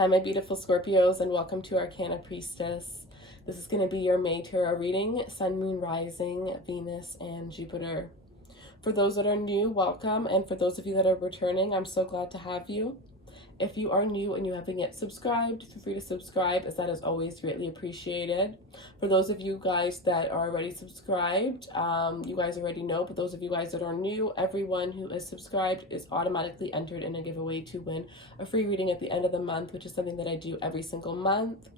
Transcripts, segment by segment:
Hi, my beautiful Scorpios, and welcome to Arcana Priestess. This is going to be your May Tarot reading, Sun, Moon, Rising, Venus, and Jupiter. For those that are new, welcome, and for those of you that are returning, I'm so glad to have you. If you are new and you haven't yet subscribed, feel free to subscribe, as that is always greatly appreciated. For those of you guys that are already subscribed, you guys already know, but those of you guys that are new, everyone who is subscribed is automatically entered in a giveaway to win a free reading at the end of the month, which is something that I do every single month.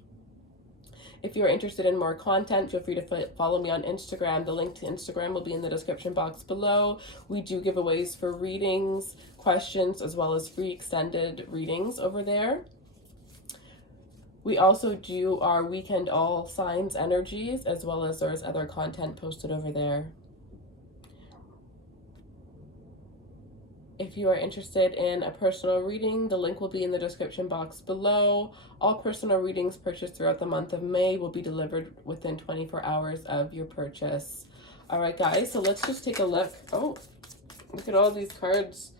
If you're interested in more content, feel free to follow me on Instagram. The link to Instagram will be in the description box below. We do giveaways for readings, questions, as well as free extended readings over there. We also do our weekend all signs energies, as well as there's other content posted over there. If you are interested in a personal reading, the link will be in the description box below. All personal readings purchased throughout the month of May will be delivered within 24 hours of your purchase. All right, guys, so let's just take a look. Oh, look at all these cards.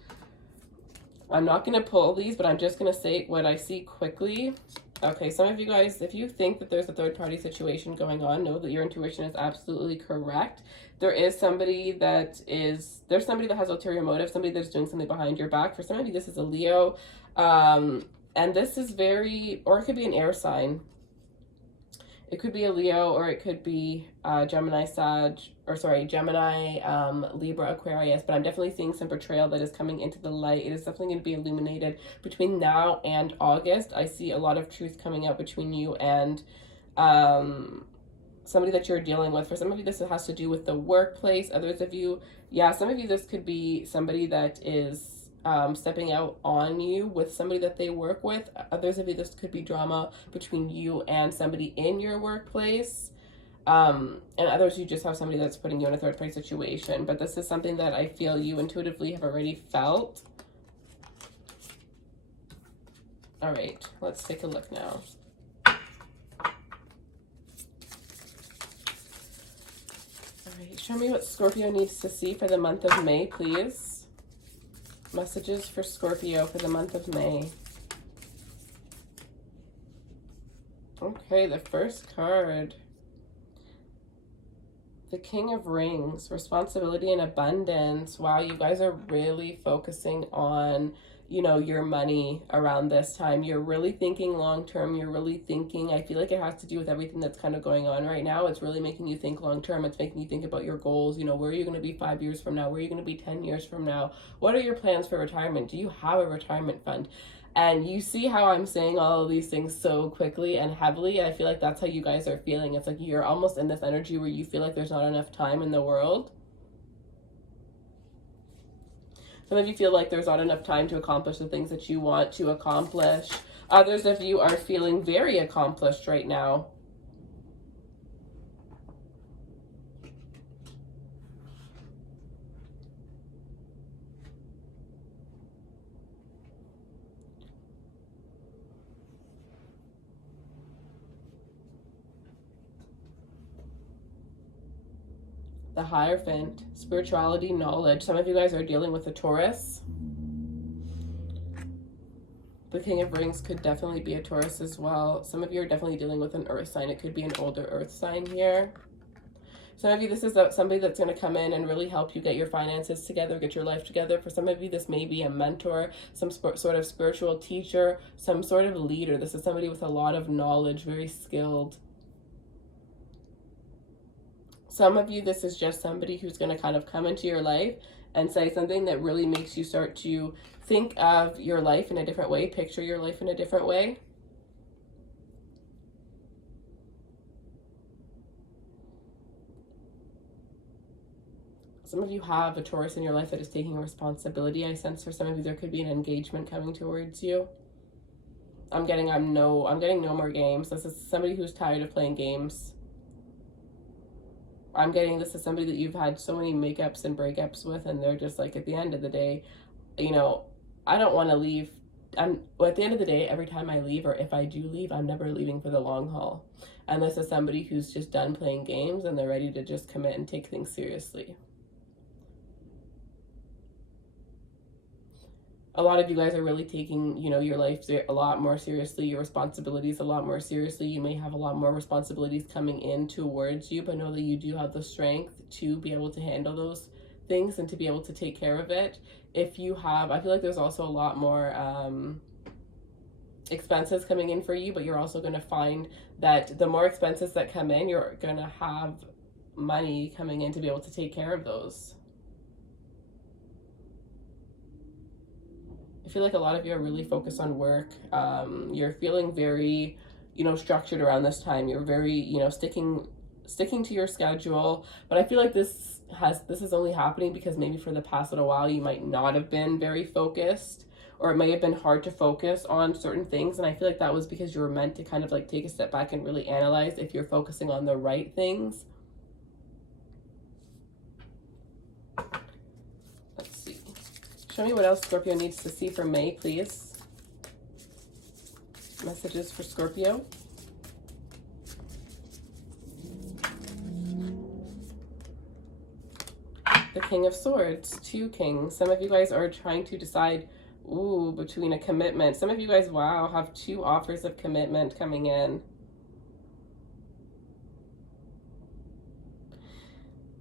I'm not going to pull these, but I'm just going to say what I see quickly. Okay, some of you guys, if you think that there's a third-party situation going on, know that your intuition is absolutely correct. There's somebody that has ulterior motive, somebody that's doing something behind your back. For some of you, this is a Leo, and this is or it could be an air sign. It could be a Leo, or it could be Gemini, Libra, Aquarius, but I'm definitely seeing some betrayal that is coming into the light. It is definitely going to be illuminated between now and August. I see a lot of truth coming out between you and somebody that you're dealing with. For some of you, this has to do with the workplace. Others of you, some of you, this could be somebody that is stepping out on you with somebody that they work with. Others of you, this could be drama between you and somebody in your workplace. And others, you just have somebody that's putting you in a third-party situation. But this is something that I feel you intuitively have already felt. All right, let's take a look now. All right, show me what Scorpio needs to see for the month of May, please. Messages for Scorpio for the month of May. Okay, the first card. The King of Rings, responsibility and abundance. Wow, you guys are really focusing on, your money around this time. You're really thinking long-term. You're really thinking, I feel like it has to do with everything that's kind of going on right now. It's really making you think long-term. It's making you think about your goals. Where are you going to be 5 years from now? Where are you going to be 10 years from now? What are your plans for retirement? Do you have a retirement fund? And you see how I'm saying all of these things so quickly and heavily. And I feel like that's how you guys are feeling. It's like you're almost in this energy where you feel like there's not enough time in the world. Some of you feel like there's not enough time to accomplish the things that you want to accomplish. Others of you are feeling very accomplished right now. The Hierophant, spirituality, knowledge. Some of you guys are dealing with a Taurus. The King of Rings could definitely be a Taurus as well. Some of you are definitely dealing with an earth sign. It could be an older earth sign here. Some of you, this is somebody that's going to come in and really help you get your finances together, get your life together. For some of you, this may be a mentor, some sort of spiritual teacher, some sort of leader. This is somebody with a lot of knowledge, very skilled. Some of you, this is just somebody who's going to kind of come into your life and say something that really makes you start to think of your life in a different way, picture your life in a different way. Some of you have a Taurus in your life that is taking responsibility. I sense for some of you, there could be an engagement coming towards you. I'm getting no more games. This is somebody who's tired of playing games. I'm getting this is somebody that you've had so many makeups and breakups with, and they're just like, at the end of the day, I don't want to leave. At the end of the day, every time I leave, or if I do leave, I'm never leaving for the long haul. And this is somebody who's just done playing games and they're ready to just commit and take things seriously. a lot of you guys are really taking, you know, your life a lot more seriously, your responsibilities a lot more seriously. You may have a lot more responsibilities coming in towards you, but know that you do have the strength to be able to handle those things and to be able to take care of it. If you have, I feel like there's also a lot more expenses coming in for you, but you're also going to find that the more expenses that come in, you're going to have money coming in to be able to take care of those. I feel like a lot of you are really focused on work. You're feeling very, you know, structured around this time. You're very, you know, sticking to your schedule. But I feel like this is only happening because maybe for the past little while you might not have been very focused, or it may have been hard to focus on certain things. And I feel like that was because you were meant to kind of like take a step back and really analyze if you're focusing on the right things. Let's see. Show me what else Scorpio needs to see for May, please. Messages for Scorpio. The King of Swords, 2 kings. Some of you guys are trying to decide, between a commitment. Some of you guys, wow, have 2 offers of commitment coming in.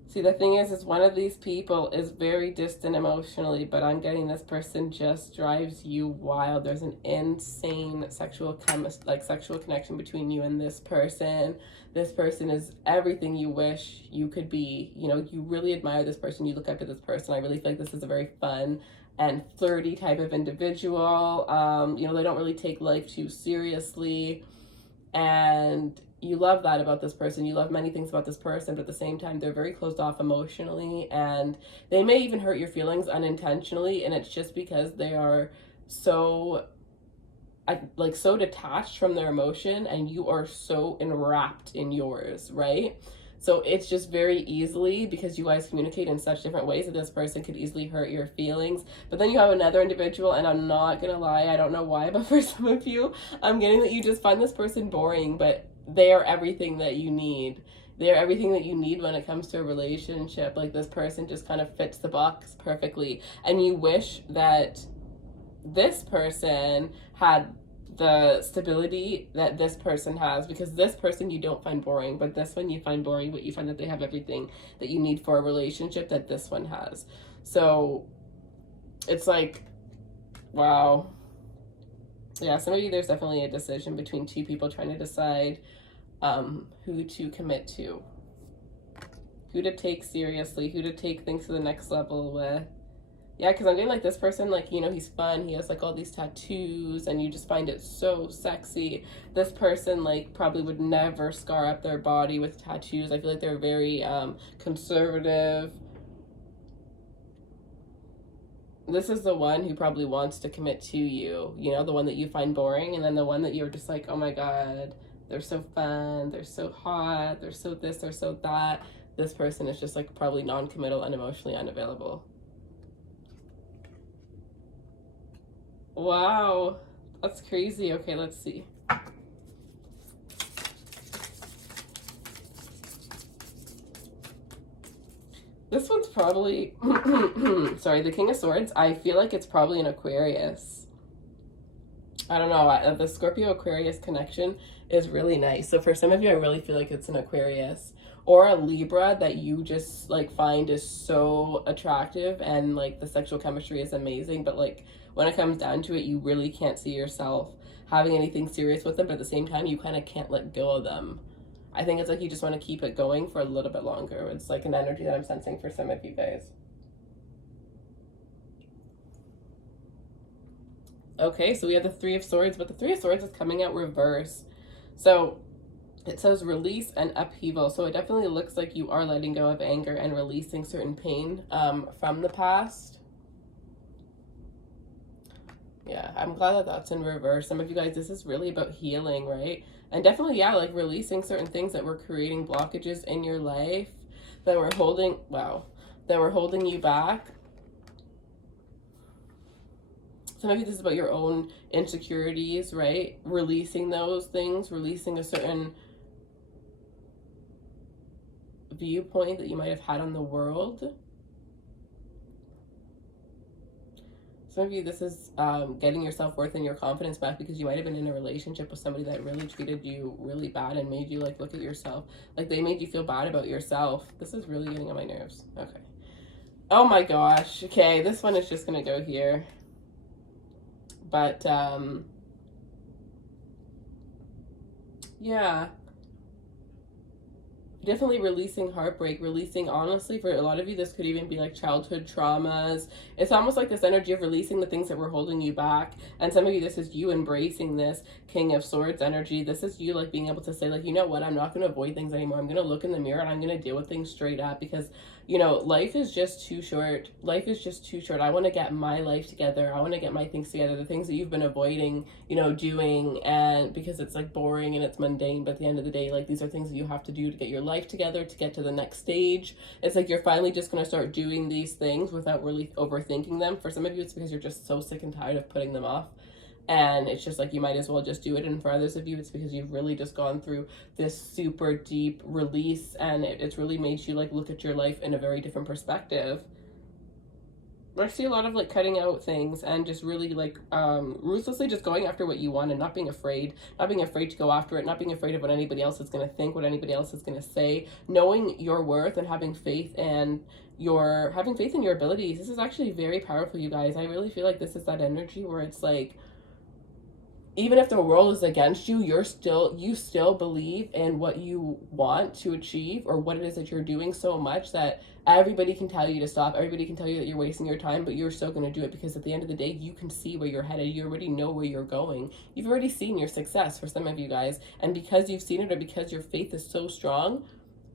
See, the thing is one of these people is very distant emotionally, but I'm getting this person just drives you wild. There's an insane sexual connection between you and this person. This person is everything you wish you could be. You know, you really admire this person. You look up to this person. I really feel like this is a very fun and flirty type of individual. You know, they don't really take life too seriously. And you love that about this person. You love many things about this person, but at the same time, they're very closed off emotionally, and they may even hurt your feelings unintentionally, and it's just because they are so detached from their emotion, and you are so enwrapped in yours, right? So it's just very easily, because you guys communicate in such different ways, that this person could easily hurt your feelings. But then you have another individual, and I'm not gonna lie, I don't know why, but for some of you, I'm getting that you just find this person boring, but they are everything that you need. They're everything that you need when it comes to a relationship. Like, this person just kind of fits the box perfectly. And you wish that this person had the stability that this person has, because this person you don't find boring, but this one you find boring, but you find that they have everything that you need for a relationship that this one has. So it's like, wow. Yeah, some of you, there's definitely a decision between 2 people trying to decide who to commit to, who to take seriously, who to take things to the next level with. Yeah, because I'm getting like this person, like, you know, he's fun. He has like all these tattoos, and you just find it so sexy. This person like probably would never scar up their body with tattoos. I feel like they're very conservative. This is the one who probably wants to commit to you, you know, the one that you find boring, and then the one that you're just like, oh my God, they're so fun, they're so hot, they're so this, they're so that. This person is just like probably non-committal and emotionally unavailable. Wow, that's crazy. Okay, let's see. This one's probably, sorry, the King of Swords. I feel like it's probably an Aquarius. I don't know. The Scorpio-Aquarius connection is really nice. So for some of you, I really feel like it's an Aquarius or a Libra that you just like find is so attractive, and like the sexual chemistry is amazing. But like when it comes down to it, you really can't see yourself having anything serious with them. But at the same time, you kind of can't let go of them. I think it's like you just want to keep it going for a little bit longer. It's like an energy that I'm sensing for some of you guys. Okay, so we have the 3 of Swords, but the 3 of Swords is coming out reverse. So it says release and upheaval. So it definitely looks like you are letting go of anger and releasing certain pain from the past. Yeah, I'm glad that that's in reverse. Some of you guys, this is really about healing, right? And definitely, yeah, like releasing certain things that were creating blockages in your life that were holding, that were holding you back. Some of you, this is about your own insecurities, right? Releasing those things, releasing a certain viewpoint that you might have had on the world. Some of you, this is getting your self-worth and your confidence back, because you might have been in a relationship with somebody that really treated you really bad and made you like look at yourself. Like they made you feel bad about yourself. This is really getting on my nerves. Okay. Oh my gosh. Okay, this one is just going to go here. But yeah. Definitely releasing heartbreak, releasing, honestly, for a lot of you, this could even be like childhood traumas. It's almost like this energy of releasing the things that were holding you back. And some of you, this is you embracing this King of Swords energy. This is you like being able to say like, you know what, I'm not going to avoid things anymore. I'm going to look in the mirror and I'm going to deal with things straight up, because you know, life is just too short. Life is just too short. I want to get my life together. I want to get my things together. The things that you've been avoiding, you know, doing, and because it's like boring and it's mundane, but at the end of the day, like these are things that you have to do to get your life together, to get to the next stage. It's like you're finally just going to start doing these things without really overthinking them. For some of you, it's because you're just so sick and tired of putting them off. And it's just like you might as well just do it. And for others of you, it's because you've really just gone through this super deep release, and it's really made you like look at your life in a very different perspective. I see a lot of like cutting out things and just really like ruthlessly just going after what you want, and not being afraid to go after it, not being afraid of what anybody else is going to think, what anybody else is going to say, knowing your worth and having faith in your abilities. This is actually very powerful, you guys. I really feel like this is that energy where it's like, even if the world is against you, you still believe in what you want to achieve, or what it is that you're doing, so much that everybody can tell you to stop. Everybody can tell you that you're wasting your time, but you're still going to do it, because at the end of the day, you can see where you're headed. You already know where you're going. You've already seen your success for some of you guys. And because you've seen it, or because your faith is so strong,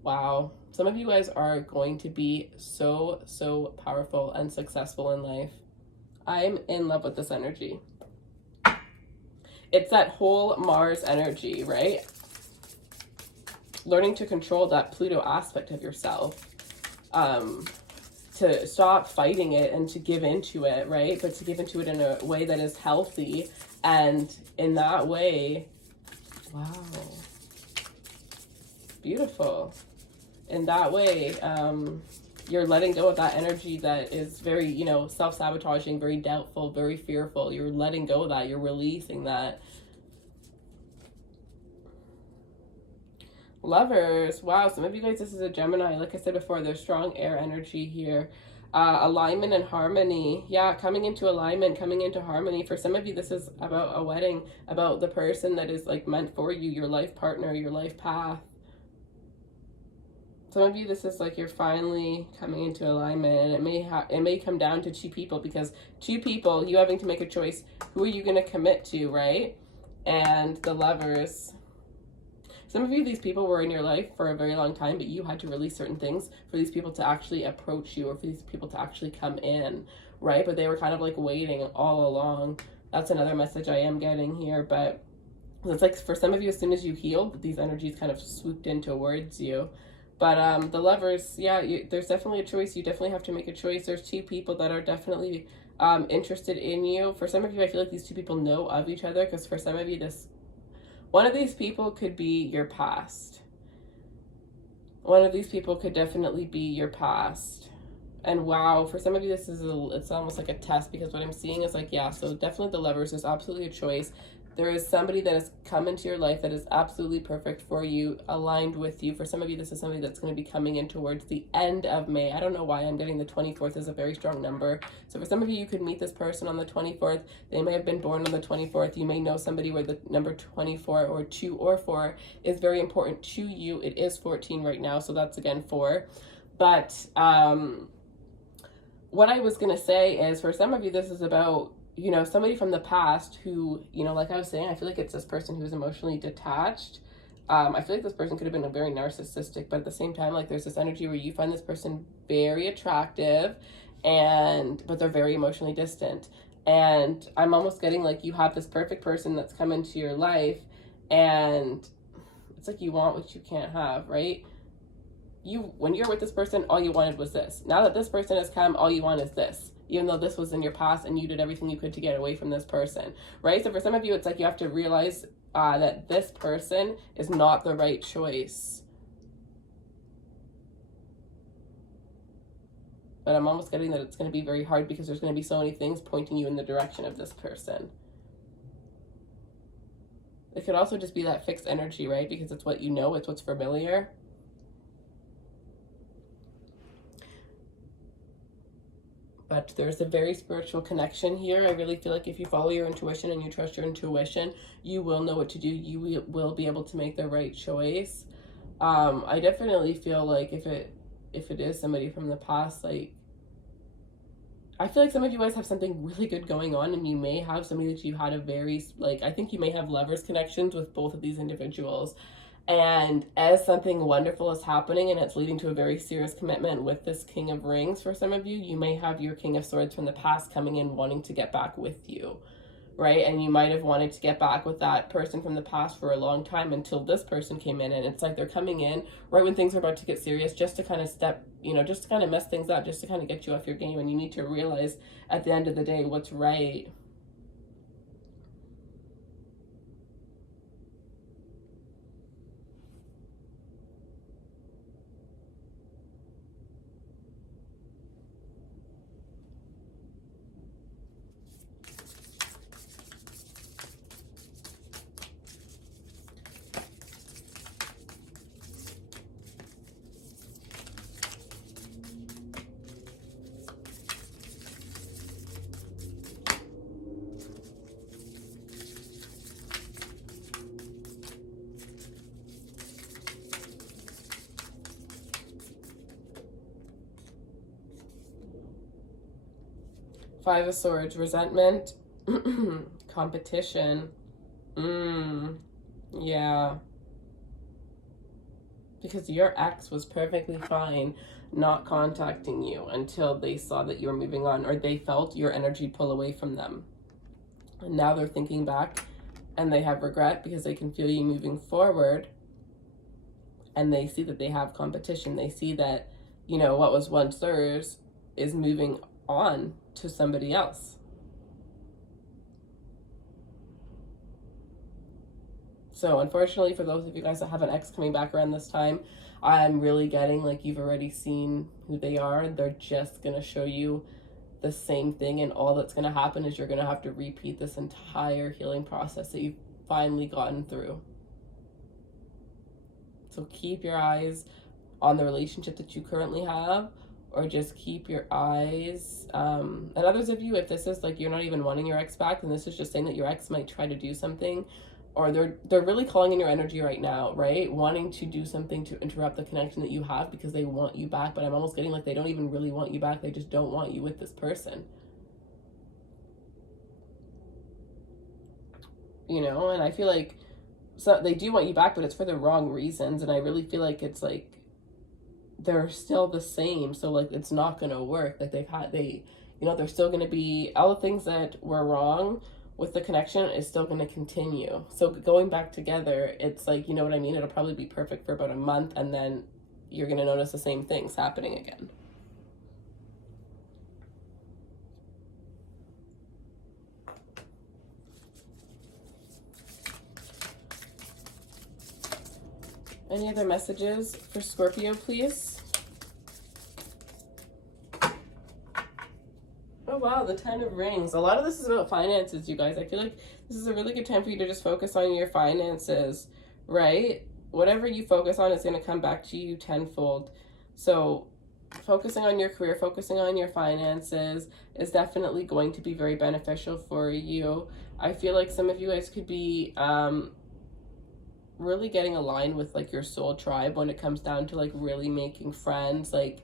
wow, some of you guys are going to be so, so powerful and successful in life. I'm in love with this energy. It's that whole Mars energy, right? Learning to control that Pluto aspect of yourself, to stop fighting it and to give into it, right? But to give into it in a way that is healthy. And in that way, wow, beautiful. In that way, you're letting go of that energy that is very, you know, self-sabotaging, very doubtful, very fearful. You're letting go of that. You're releasing that. Lovers. Wow, some of you guys, this is a Gemini. Like I said before, there's strong air energy here. Alignment and harmony. Yeah, coming into alignment, coming into harmony. For some of you, this is about a wedding, about the person that is like meant for you, your life partner, your life path. Some of you, this is like you're finally coming into alignment, and it may come down to two people, because two people, you having to make a choice. Who are you going to commit to, right? And the Lovers. Some of you, these people were in your life for a very long time, but you had to release certain things for these people to actually approach you, or for these people to actually come in, right? But they were kind of like waiting all along. That's another message I am getting here. But it's like for some of you, as soon as you healed, these energies kind of swooped in towards you. But the Lovers, yeah, there's definitely a choice. You definitely have to make a choice. There's two people that are definitely interested in you. For some of you, I feel like these two people know of each other, because for some of you, one of these people could be your past. One of these people could definitely be your past. And wow, for some of you, it's almost like a test, because what I'm seeing is like, yeah, so definitely the Lovers, there's absolutely a choice. There is somebody that has come into your life that is absolutely perfect for you, aligned with you. For some of you, this is somebody that's going to be coming in towards the end of May. I don't know why I'm getting the 24th as a very strong number. So for some of you, you could meet this person on the 24th. They may have been born on the 24th. You may know somebody where the number 24 or 2 or 4 is very important to you. It is 14 right now, so that's again 4. But what I was going to say is, for some of you, this is about, you know, somebody from the past who, you know, like I was saying, I feel like it's this person who's emotionally detached. I feel like this person could have been a very narcissistic, but at the same time, like there's this energy where you find this person very attractive, but they're very emotionally distant. And I'm almost getting like you have this perfect person that's come into your life, and it's like you want what you can't have, right? When you're with this person, all you wanted was this. Now that this person has come, all you want is this, even though this was in your past and you did everything you could to get away from this person, right? So for some of you, it's like you have to realize that this person is not the right choice. but I'm almost getting that it's going to be very hard because there's going to be so many things pointing you in the direction of this person. It could also just be that fixed energy, right? Because it's what you know, it's what's familiar. But there's a very spiritual connection here. I really feel like if you follow your intuition and you trust your intuition, you will know what to do. You will be able to make the right choice. I definitely feel like if it is somebody from the past, like, I feel like some of you guys have something really good going on, and you may have somebody that you had a very, like, I think you may have lovers connections with both of these individuals. And as something wonderful is happening and it's leading to a very serious commitment with this King of Rings for some of you, you may have your King of Swords from the past coming in wanting to get back with you, right? And you might have wanted to get back with that person from the past for a long time until this person came in, and it's like they're coming in right when things are about to get serious, just to kind of just to kind of mess things up, just to kind of get you off your game. And you need to realize at the end of the day what's right. Five of Swords, resentment, competition. Yeah. Because your ex was perfectly fine not contacting you until they saw that you were moving on, or they felt your energy pull away from them. And now they're thinking back and they have regret because they can feel you moving forward, and they see that they have competition. They see that, what was once theirs is moving on to somebody else. So unfortunately, for those of you guys that have an ex coming back around this time, I'm really getting like you've already seen who they are. They're just going to show you the same thing, and all that's going to happen is you're going to have to repeat this entire healing process that you've finally gotten through. So keep your eyes on the relationship that you currently have, or just keep your eyes, and others of you, if this is like you're not even wanting your ex back, then this is just saying that your ex might try to do something, or they're really calling in your energy right now, right? Wanting to do something to interrupt the connection that you have because they want you back. But I'm almost getting like they don't even really want you back. They just don't want you with this person. And I feel like they do want you back, but it's for the wrong reasons. And I really feel like it's like they're still the same. So like it's not going to work. Like they're still going to be, all the things that were wrong with the connection is still going to continue. So going back together, it's like, you know what I mean? It'll probably be perfect for about a month, and then you're going to notice the same things happening again. Any other messages for Scorpio, please? Oh wow, the Ten of Rings. A lot of this is about finances, you guys. I feel like this is a really good time for you to just focus on your finances, right? Whatever you focus on is going to come back to you tenfold. So focusing on your career, focusing on your finances is definitely going to be very beneficial for you. I feel like some of you guys could be really getting aligned with like your soul tribe when it comes down to like really making friends. Like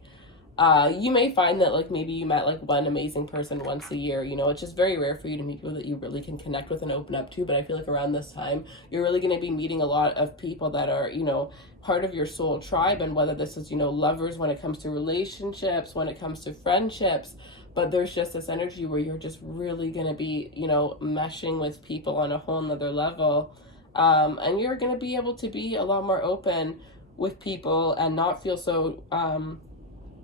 you may find that like maybe you met like one amazing person once a year. It's just very rare for you to meet people that you really can connect with and open up to. But I feel like around this time you're really going to be meeting a lot of people that are part of your soul tribe. And whether this is lovers, when it comes to relationships, when it comes to friendships, but there's just this energy where you're just really going to be meshing with people on a whole nother level. And you're going to be able to be a lot more open with people and not feel so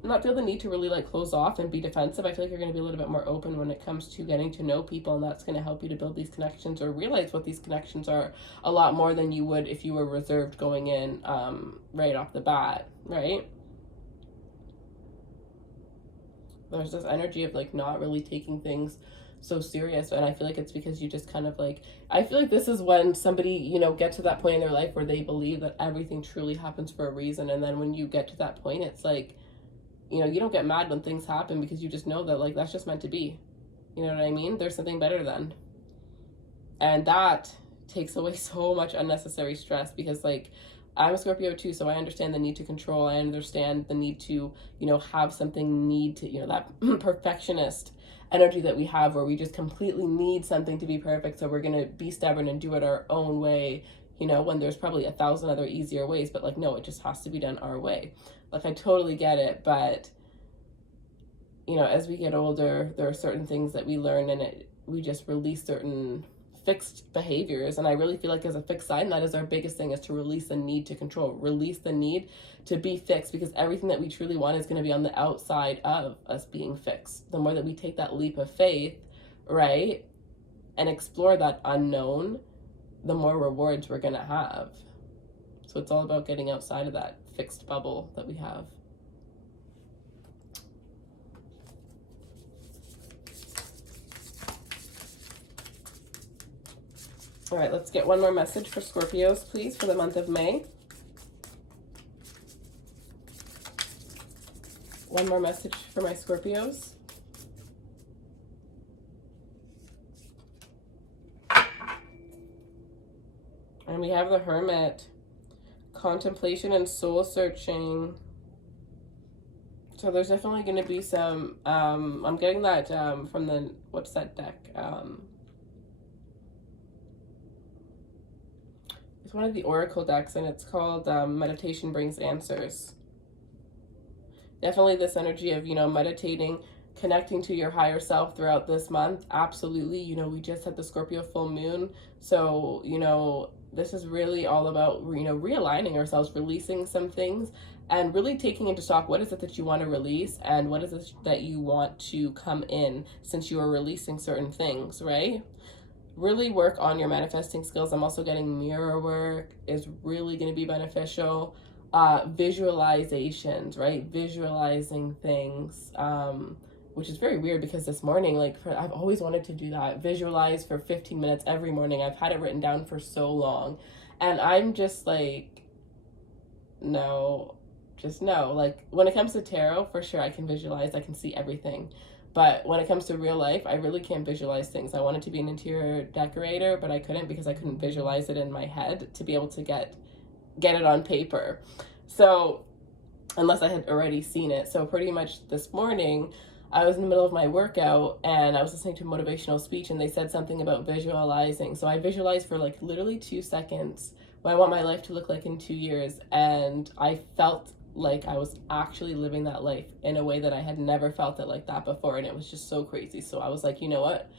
not feel the need to really like close off and be defensive. I feel like you're going to be a little bit more open when it comes to getting to know people, and that's going to help you to build these connections or realize what these connections are a lot more than you would if you were reserved going in right off the bat, right? There's this energy of like not really taking things so serious, and I feel like it's because you just kind of like, I feel like this is when somebody, you know, gets to that point in their life where they believe that everything truly happens for a reason, and then when you get to that point, it's like, you know, you don't get mad when things happen because you just know that like that's just meant to be. You know what I mean? There's something better then. And that takes away so much unnecessary stress, because like I'm a Scorpio too, so I understand the need to control. I understand the need to, you know, have something, need to, you know, that perfectionist energy that we have where we just completely need something to be perfect. So we're going to be stubborn and do it our own way, you know, when there's probably 1,000 other easier ways. But like, no, it just has to be done our way. Like, I totally get it. But, you know, as we get older, there are certain things that we learn, and we just release certain fixed behaviors. And I really feel like as a fixed sign, that is our biggest thing, is to release the need to control, release the need to be fixed, because everything that we truly want is going to be on the outside of us being fixed. The more that we take that leap of faith, right, and explore that unknown, the more rewards we're going to have. So it's all about getting outside of that fixed bubble that we have. All right, let's get one more message for Scorpios, please, for the month of May. One more message for my Scorpios. And we have the Hermit. Contemplation and soul searching. So there's definitely going to be some, I'm getting that from the, what's that deck? It's one of the Oracle decks, and it's called Meditation Brings Answers. Definitely this energy of, you know, meditating, connecting to your higher self throughout this month. Absolutely. You know, we just had the Scorpio full moon. So, you know, this is really all about, you know, realigning ourselves, releasing some things, and really taking into stock, what is it that you want to release, and what is it that you want to come in, since you are releasing certain things, right? Really work on your manifesting skills. I'm also getting mirror work is really going to be beneficial. Visualizations, right? Visualizing things, which is very weird, because this morning, like, I've always wanted to do that. Visualize for 15 minutes every morning. I've had it written down for so long. And I'm just like, no, just no. Like, when it comes to tarot, for sure, I can visualize. I can see everything. But when it comes to real life, I really can't visualize things. I wanted to be an interior decorator, but I couldn't, because I couldn't visualize it in my head to be able to get it on paper. So, unless I had already seen it. So pretty much this morning, I was in the middle of my workout, and I was listening to a motivational speech, and they said something about visualizing. So I visualized for like literally 2 seconds what I want my life to look like in 2 years. And I felt like I was actually living that life in a way that I had never felt it like that before. And it was just so crazy. So I was like, you know what?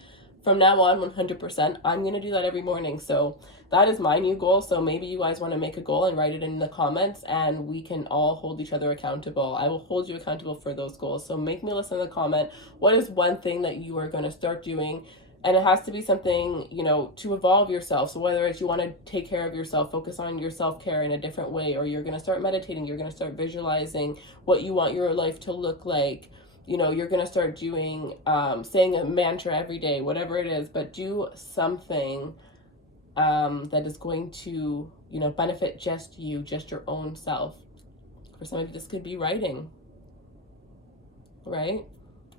From now on, 100%, I'm going to do that every morning. So that is my new goal. So maybe you guys want to make a goal and write it in the comments, and we can all hold each other accountable. I will hold you accountable for those goals. So make me listen in the comment. What is one thing that you are going to start doing? And it has to be something, you know, to evolve yourself. So whether it's you want to take care of yourself, focus on your self-care in a different way, or you're going to start meditating, you're going to start visualizing what you want your life to look like. You know, you're going to start doing, saying a mantra every day, whatever it is, but do something that is going to, you know, benefit just you, just your own self. For some of you, this could be writing, right?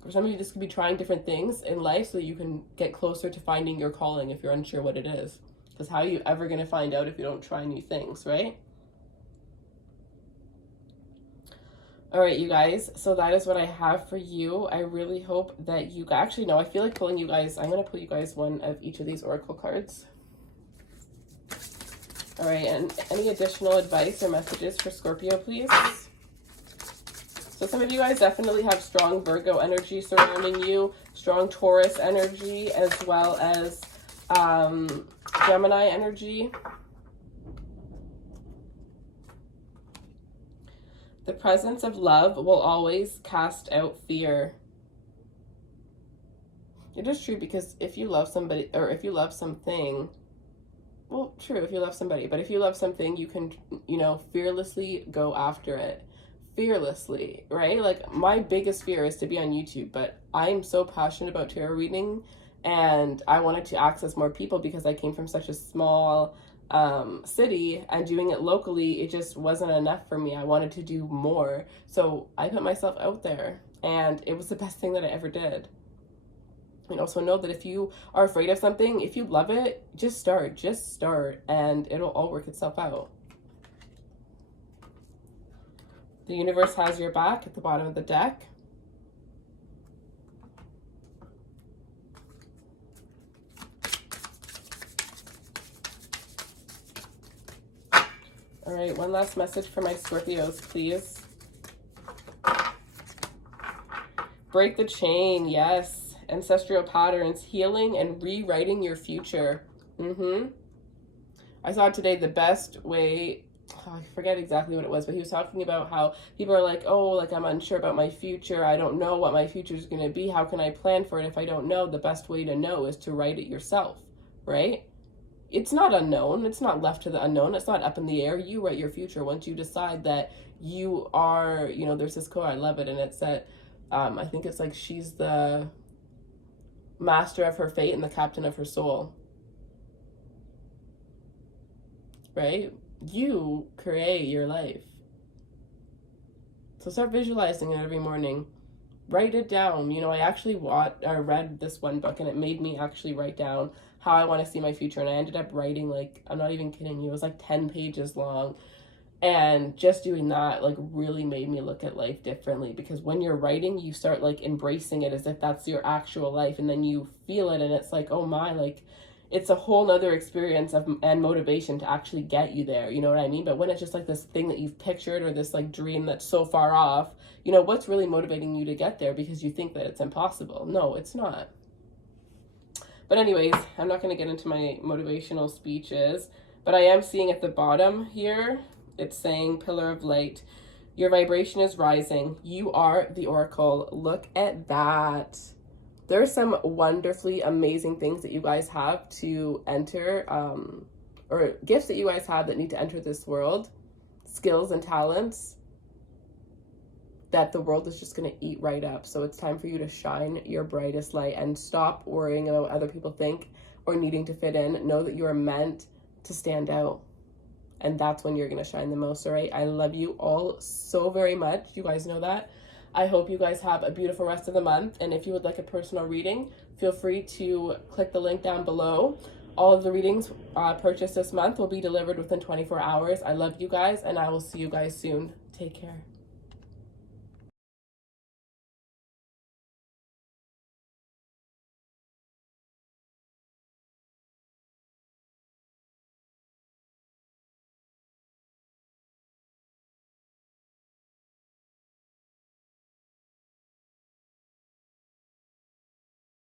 For some of you, this could be trying different things in life so you can get closer to finding your calling if you're unsure what it is. Because how are you ever going to find out if you don't try new things, right? All right, you guys, so that is what I have for you. I really hope that you actually, no, I feel like pulling you guys, I'm going to pull you guys one of each of these oracle cards. All right, and any additional advice or messages for Scorpio, please? So some of you guys definitely have strong Virgo energy surrounding you, strong Taurus energy, as well as Gemini energy. The presence of love will always cast out fear. It is true, because if you love somebody, or if you love something, well, true, if you love somebody, but if you love something, you can, you know, fearlessly go after it. fearlessly, right? Like, my biggest fear is to be on YouTube, but I'm so passionate about tarot reading, and I wanted to access more people because I came from such a small city, and doing it locally, it just wasn't enough for me. I wanted to do more. So I put myself out there, and it was the best thing that I ever did. You know, so know that if you are afraid of something, if you love it, just start, and it'll all work itself out. The universe has your back at the bottom of the deck. All right, one last message for my Scorpios, please. Break the chain, yes. Ancestral patterns, healing and rewriting your future. I saw today the best way, I forget exactly what it was, but he was talking about how people are like, oh, like, I'm unsure about my future. I don't know what my future is going to be. How can I plan for it if I don't know? The best way to know is to write it yourself, right? It's not unknown. It's not left to the unknown. It's not up in the air. You write your future once you decide that you are, you know, there's this quote, I love it, and it's that, I think it's like, she's the master of her fate and the captain of her soul, right? You create your life. So start visualizing it every morning. Write it down. You know, I actually read this one book, and it made me actually write down how I want to see my future. And I ended up writing, like, I'm not even kidding you, it was like 10 pages long. And just doing that, like, really made me look at life differently, because when you're writing, you start, like, embracing it as if that's your actual life, and then you feel it, and it's like, oh my, like, it's a whole nother experience and motivation to actually get you there, you know what I mean? But when it's just like this thing that you've pictured, or this, like, dream that's so far off, you know, what's really motivating you to get there? Because you think that it's impossible. No, it's not. But anyways, I'm not going to get into my motivational speeches, but I am seeing at the bottom here, it's saying, Pillar of Light, your vibration is rising. You are the oracle. Look at that. There's some wonderfully amazing things that you guys have to enter, or gifts that you guys have that need to enter this world, skills and talents that the world is just going to eat right up. So it's time for you to shine your brightest light and stop worrying about what other people think or needing to fit in. Know that you are meant to stand out. And that's when you're going to shine the most, all right? I love you all so very much. You guys know that. I hope you guys have a beautiful rest of the month. And if you would like a personal reading, feel free to click the link down below. All of the readings purchased this month will be delivered within 24 hours. I love you guys, and I will see you guys soon. Take care.